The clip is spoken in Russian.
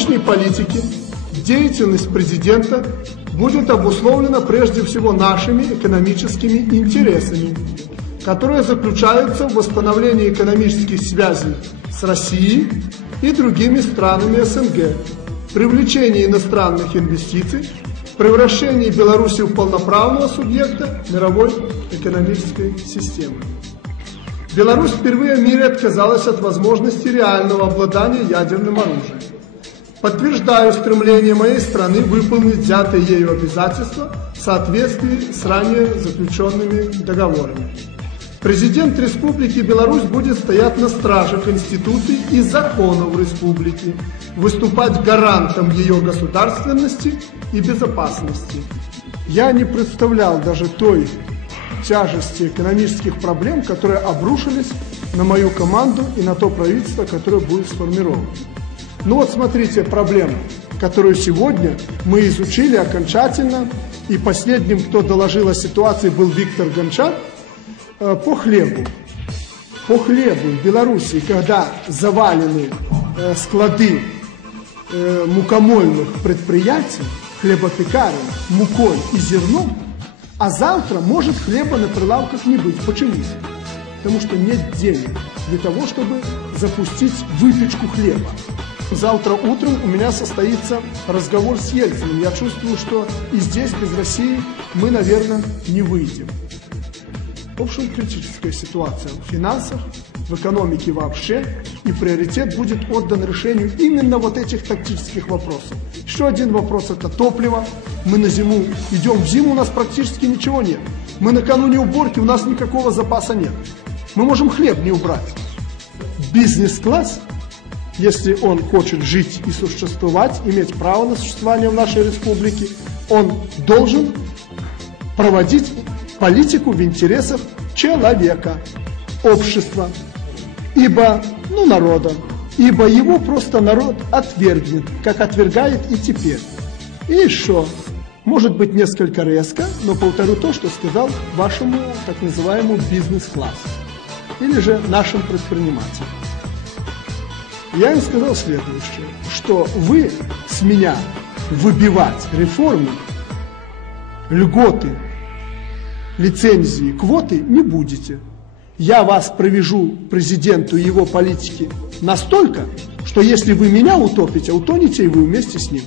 внешней политике деятельность президента будет обусловлена прежде всего нашими экономическими интересами, которые заключаются в восстановлении экономических связей с Россией и другими странами СНГ, привлечении иностранных инвестиций, превращении Беларуси в полноправного субъекта мировой экономической системы. Беларусь впервые в мире отказалась от возможности реального обладания ядерным оружием. Подтверждаю стремление моей страны выполнить взятые ею обязательства в соответствии с ранее заключенными договорами. Президент Республики Беларусь будет стоять на страже Конституции и законов Республики, выступать гарантом ее государственности и безопасности. Я не представлял даже той тяжести экономических проблем, которые обрушились на мою команду и на то правительство, которое будет сформировано. Ну вот смотрите, проблема, которую сегодня мы изучили окончательно, и последним, кто доложил о ситуации, был Виктор Гончар, по хлебу. По хлебу в Беларуси, когда завалены склады мукомольных предприятий, хлебопекарен, мукой и зерном, а завтра может хлеба на прилавках не быть. Почему? Потому что нет денег для того, чтобы запустить выпечку хлеба. Завтра утром у меня состоится разговор с Ельциным. Я чувствую, что и здесь без России мы, наверное, не выйдем. В общем, критическая ситуация в финансах, в экономике вообще, и приоритет будет отдан решению именно вот этих тактических вопросов. Еще один вопрос – это топливо. Мы на зиму идем, в зиму у нас практически ничего нет. Мы накануне уборки, у нас никакого запаса нет. Мы можем хлеб не убрать. Бизнес-класс, если он хочет жить и существовать, иметь право на существование в нашей республике, он должен проводить политику в интересах человека, общества, народа, ибо его просто народ отвергнет, как отвергает и теперь. И еще, может быть несколько резко, но повторю то, что сказал вашему так называемому бизнес-классу, или же нашим предпринимателям. Я им сказал следующее, что вы с меня выбивать реформы, льготы, лицензии, квоты не будете. Я вас провяжу президенту и его политике настолько, что если вы меня утопите, утонете и вы вместе с ним.